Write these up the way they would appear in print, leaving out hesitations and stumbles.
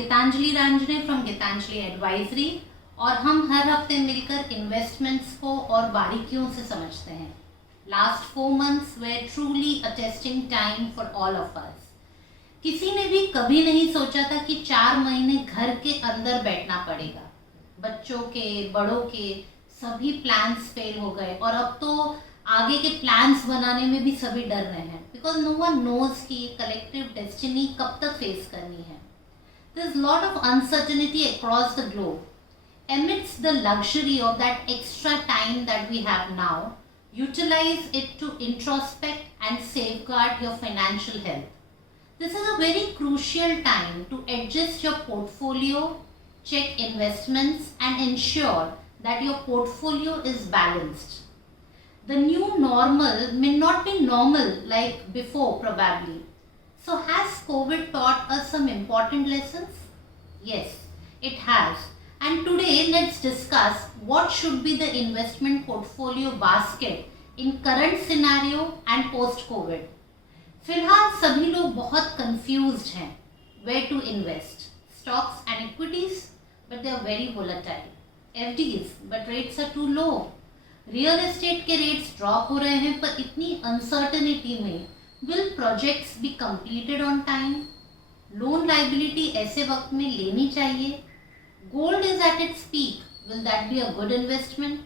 Geetanjali Ranjane from Geetanjali advisory और हम हर हफ्ते मिलकर इन्वेस्टमेंट्स को और बारीकियों से समझते हैं। Last 4 months were truly a testing time for all of us. किसी ने भी कभी नहीं सोचा था कि 4 महीने घर के अंदर बैठना पड़ेगा। बच्चों के, बड़ों के सभी प्लान्स फेल हो गए और अब तो आगे के प्लान्स बनाने में भी सभी डर रहे हैं, बिकॉज नो वन नोज कि कलेक्टिव डेस्टिनी कब तक फेस करनी है। There's a lot of uncertainty across the globe. Amidst the luxury of that extra time that we have now, utilize it to introspect and safeguard your financial health. This is a very crucial time to adjust your portfolio, check investments, and ensure that your portfolio is balanced. The new normal may not be normal like before, probably. So has COVID taught us some important lessons? Yes, it has. And today let's discuss what should be the investment portfolio basket in current scenario and post-COVID. फिलहाल सभी लोग बहुत confused हैं where to invest. Stocks and equities, but they are very volatile. FDs, but rates are too low. Real estate के rates drop हो रहे हैं, पर इतनी uncertainty में will projects be completed on time? Loan liability ऐसे वक्त में लेनी चाहिए? Gold is at its peak. Will that be a good investment?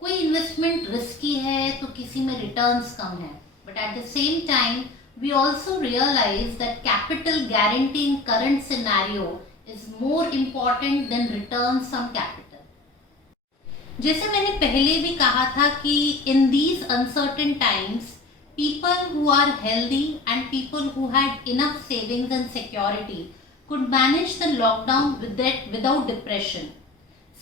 कोई इन्वेस्टमेंट रिस्की है तो किसी में रिटर्न्स कम है, but at the same time we also realize that capital guarantee in current scenario is more important than returns on capital. जैसे मैंने पहले भी कहा था कि in these uncertain times, people who are healthy and people who had enough savings and security could manage the lockdown without depression.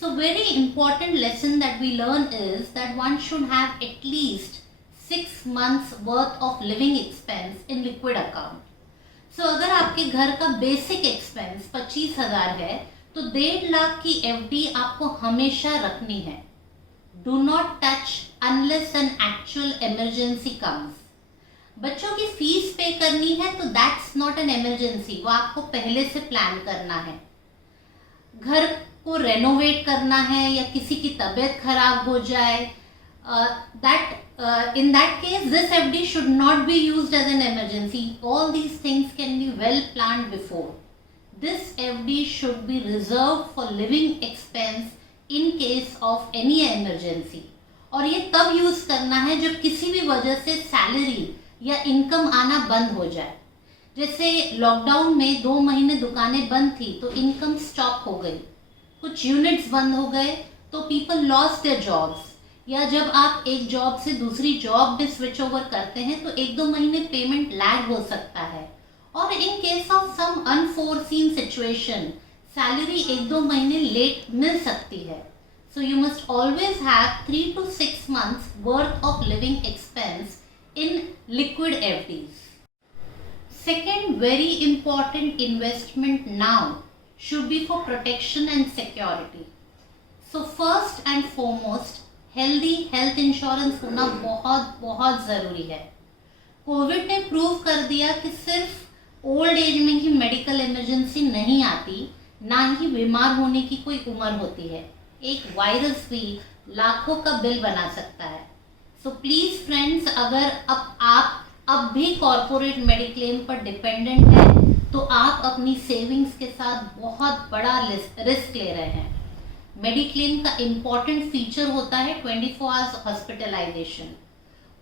So very important lesson that we learn is that one should have at least 6 months worth of living expense in liquid account. So अगर आपके घर का basic expense 25,000 है तो 1.5 लाख की FD आपको हमेशा रखनी है. Do not touch unless an actual emergency comes. बच्चों की फीस पे करनी है तो दैट्स नॉट एन इमरजेंसी, वो आपको पहले से प्लान करना है. घर को रेनोवेट करना है या किसी की तबीयत खराब हो जाए, in that case this FD should not be used as an emergency. All these things can be well planned before. This FD should be reserved for living expense in case of any emergency. और ये तब use करना है जब किसी भी वजह से सैलरी या इनकम आना बंद हो जाए. जैसे लॉकडाउन में 2 महीने दुकानें बंद थी तो इनकम स्टॉप हो गई, कुछ यूनिट्स बंद हो गए तो पीपल लॉस्ट देयर जॉब्स, या जब आप एक जॉब से दूसरी जॉब भी स्विच ओवर करते हैं तो 1-2 महीने पेमेंट लैग हो सकता है. और in case of some unforeseen situation salary 1-2 महीने लेट मिल सकती है. So you must always have 3 to 6 months worth of living expense in liquid FDs. Second very important investment now should be for protection and security. So first and foremost, healthy health insurance होना बहुत बहुत ज़रूरी है. Covid ने prove कर दिया कि सिर्फ ओल्ड एज में ही मेडिकल इमरजेंसी नहीं आती, ना ही बीमार होने की कोई उम्र होती है. एक वायरस भी लाखों का बिल बना सकता है. सो प्लीज फ्रेंड्स, अगर आप अब भी कॉर्पोरेट मेडिक्लेम पर डिपेंडेंट हैं तो आप अपनी सेविंग्स के साथ बहुत बड़ा रिस्क ले रहे हैं. मेडिक्लेम का इम्पॉर्टेंट फीचर होता है 24 आवर्स हॉस्पिटलाइजेशन.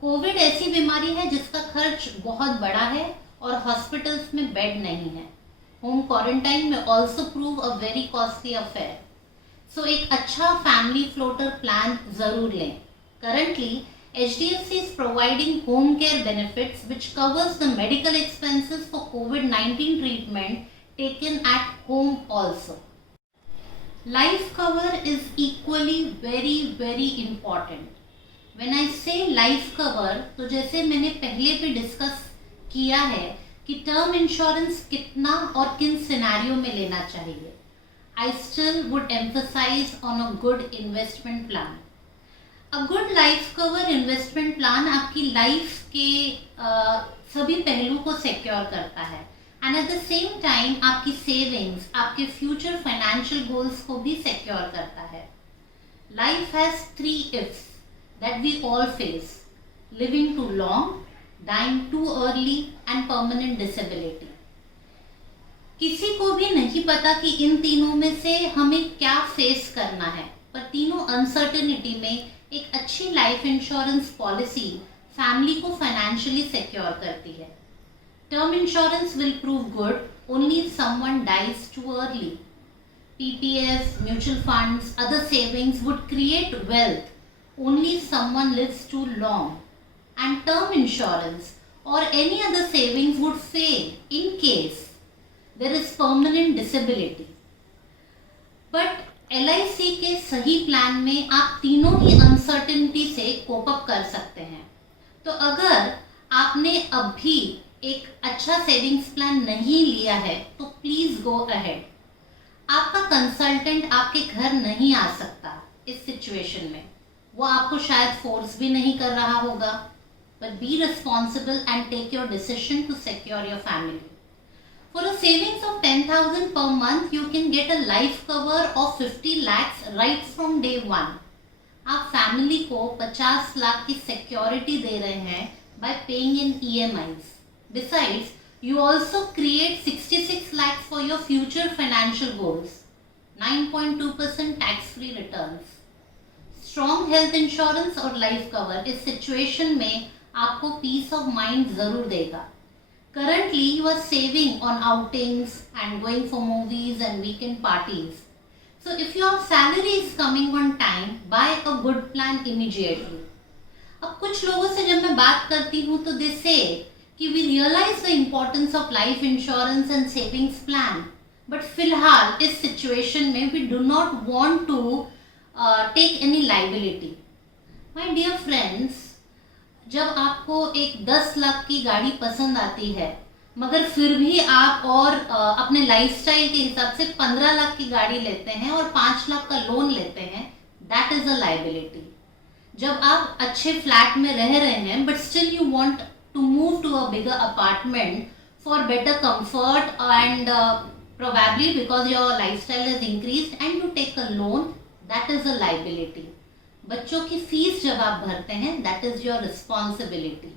कोविड ऐसी बीमारी है जिसका खर्च बहुत बड़ा है और हॉस्पिटल्स में बेड नहीं है. होम क्वारंटाइन में also prove a very costly affair. So एक अच्छा फैमिली फ्लोटर प्लान जरूर लें. Currently HDFC is providing home care benefits which covers the medical expenses for COVID-19 treatment taken at home also. Life cover is equally very important. When I say life cover, तो जैसे मैंने पहले भी discuss किया है कि term insurance कितना और किन सिनेरियो में लेना चाहिए. I still would emphasize on a good investment plan. A good life cover investment plan आपकी लाइफ के सभी पहलू को सिक्योर करता है. And at the same time आपकी सेविंग्स आपके फ्यूचर फाइनेंशियल गोल्स को भी सिक्योर करता है. Life has 3 ifs that we all face: living too long, dying too early and permanent disability. किसी को भी नहीं पता कि इन तीनों में से हमें क्या फेस करना है, पर तीनों अनसर्टेनिटी में एक अच्छी लाइफ इंश्योरेंस पॉलिसी फैमिली को फाइनेंशियली सिक्योर करती है. Term insurance will prove good only if someone dies too early. PPF, mutual funds, other savings would create wealth only if someone lives too long. And term insurance or any other savings would fail in case there is permanent disability. But LIC के सही plan में आप तीनों ही uncertainty से cope up कर सकते हैं. तो अगर आपने अभी एक अच्छा सेविंग्स प्लान नहीं लिया है तो प्लीज गो अहेड. आपका कंसल्टेंट आपके घर नहीं आ सकता इस सिचुएशन में, वो आपको शायद फोर्स भी नहीं कर रहा होगा. But be responsible and take your decision to secure your family. For a savings of 10,000 per month you can get a life cover of 50 lakhs right from day one. आप फैमिली को 50 लाख की security दे रहे हैं by paying in EMIs. Besides, you also create 66 lakhs for your future financial goals. 9.2% tax-free returns. Strong health insurance और life cover इस situation में आपको peace of mind जरूर देगा. Currently, you are saving on outings and going for movies and weekend parties. So, if your salary is coming on time, buy a good plan immediately. अब कुछ लोगों से जब मैं बात करती हूँ तो they say कि we realize the importance of life insurance and savings plan, but फिलहाल इस situation में we do not want to take any liability. My dear friends, जब आपको एक 10 लाख की गाड़ी पसंद आती है मगर फिर भी आप और अपने लाइफस्टाइल के हिसाब से 15 लाख की गाड़ी लेते हैं और 5 लाख का लोन लेते हैं, दैट इज अ लाइबिलिटी. जब आप अच्छे फ्लैट में रह रहे हैं but still you want to move to a bigger apartment for better comfort and probably because your lifestyle has increased and you take a loan, that is a liability. बच्चों की fees जब आप भरते हैं that is your responsibility.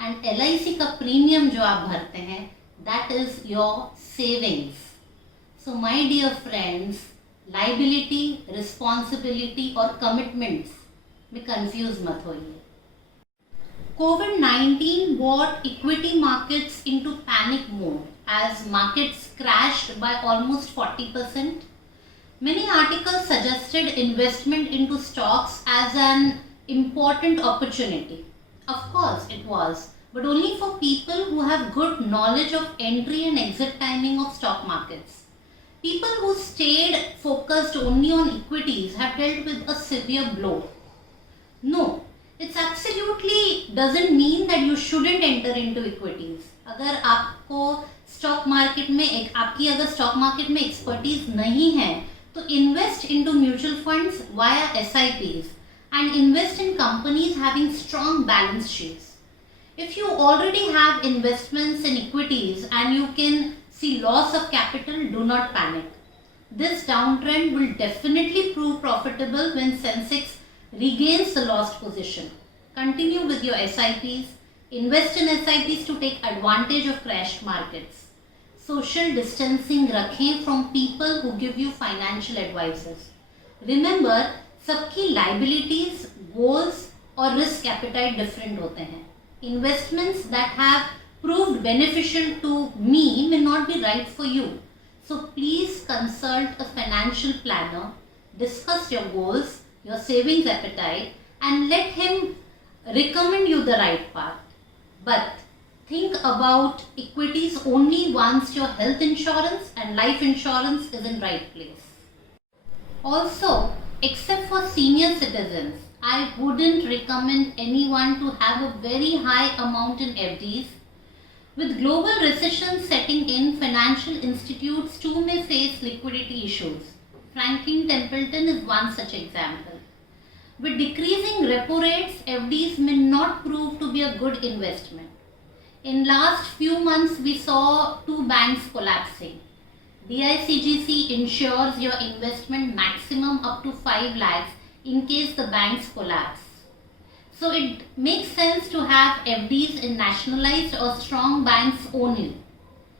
And LIC का premium जो आप भरते हैं that is your savings. So my dear friends, liability, responsibility और कमिटमेंट्स में कंफ्यूज मत होइए. COVID-19 brought equity markets into panic mode as markets crashed by almost 40%. Many articles suggested investment into stocks as an important opportunity. Of course it was, but only for people who have good knowledge of entry and exit timing of stock markets. People who stayed focused only on equities have dealt with a severe blow. No, it's absolutely doesn't mean that you shouldn't enter into equities. अगर आपको stock market में आपकी अगर stock market में expertise नहीं है तो invest into mutual funds via SIPs and invest in companies having strong balance sheets. If you already have investments in equities and you can see loss of capital, do not panic. This downtrend will definitely prove profitable when Sensex regains the lost position. Continue with your SIPs. Invest in SIPs to take advantage of crashed markets. Social distancing रखें from people who give you financial advices. Remember, सबकी liabilities, goals और risk appetite different होते हैं. Investments that have proved beneficial to me may not be right for you. So please consult a financial planner, discuss your goals, your savings appetite, and let him recommend you the right path. But think about equities only once your health insurance and life insurance is in right place. Also, except for senior citizens, I wouldn't recommend anyone to have a very high amount in FDs. With global recession setting in, financial institutes too may face liquidity issues. Franklin Templeton is one such example. With decreasing repo rates, FDs may not prove to be a good investment. In last few months, we saw two banks collapsing. DICGC insures your investment maximum up to 5 lakhs in case the banks collapse. So it makes sense to have FDs in nationalized or strong banks only.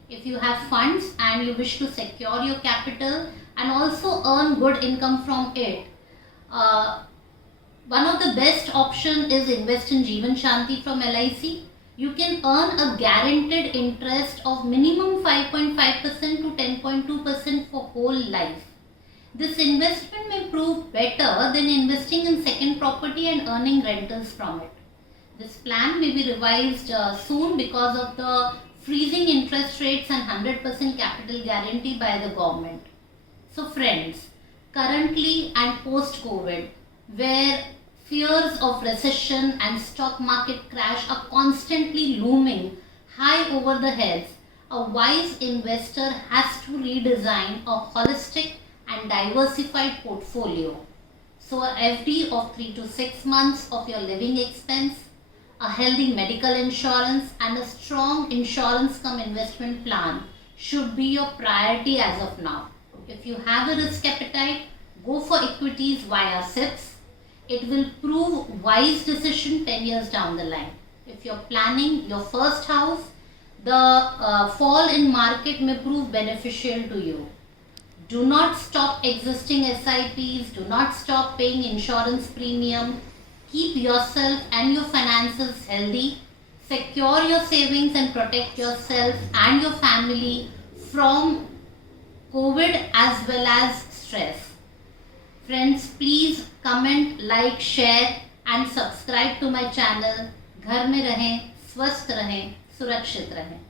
If you have funds and you wish to secure your capital and also earn good income from it, one of the best option is invest in Jeevan Shanti from LIC. You can earn a guaranteed interest of minimum 5.5% to 10.2% for whole life. This investment may prove better than investing in second property and earning rentals from it. This plan may be revised soon because of the freezing interest rates and 100% capital guarantee by the government. So friends, currently and post-COVID, where fears of recession and stock market crash are constantly looming high over the heads, a wise investor has to redesign a holistic and diversified portfolio. So a FD of 3 to 6 months of your living expense, a healthy medical insurance and a strong insurance cum investment plan should be your priority as of now. If you have a risk appetite, go for equities via SIPs. It will prove wise decision 10 years down the line. If you're planning your first house, the fall in market may prove beneficial to you. Do not stop existing SIPs. Do not stop paying insurance premium. Keep yourself and your finances healthy. Secure your savings and protect yourself and your family from COVID as well as stress. Friends, please comment, like, share and subscribe to my channel. घर में रहें, स्वस्थ रहें, सुरक्षित रहें.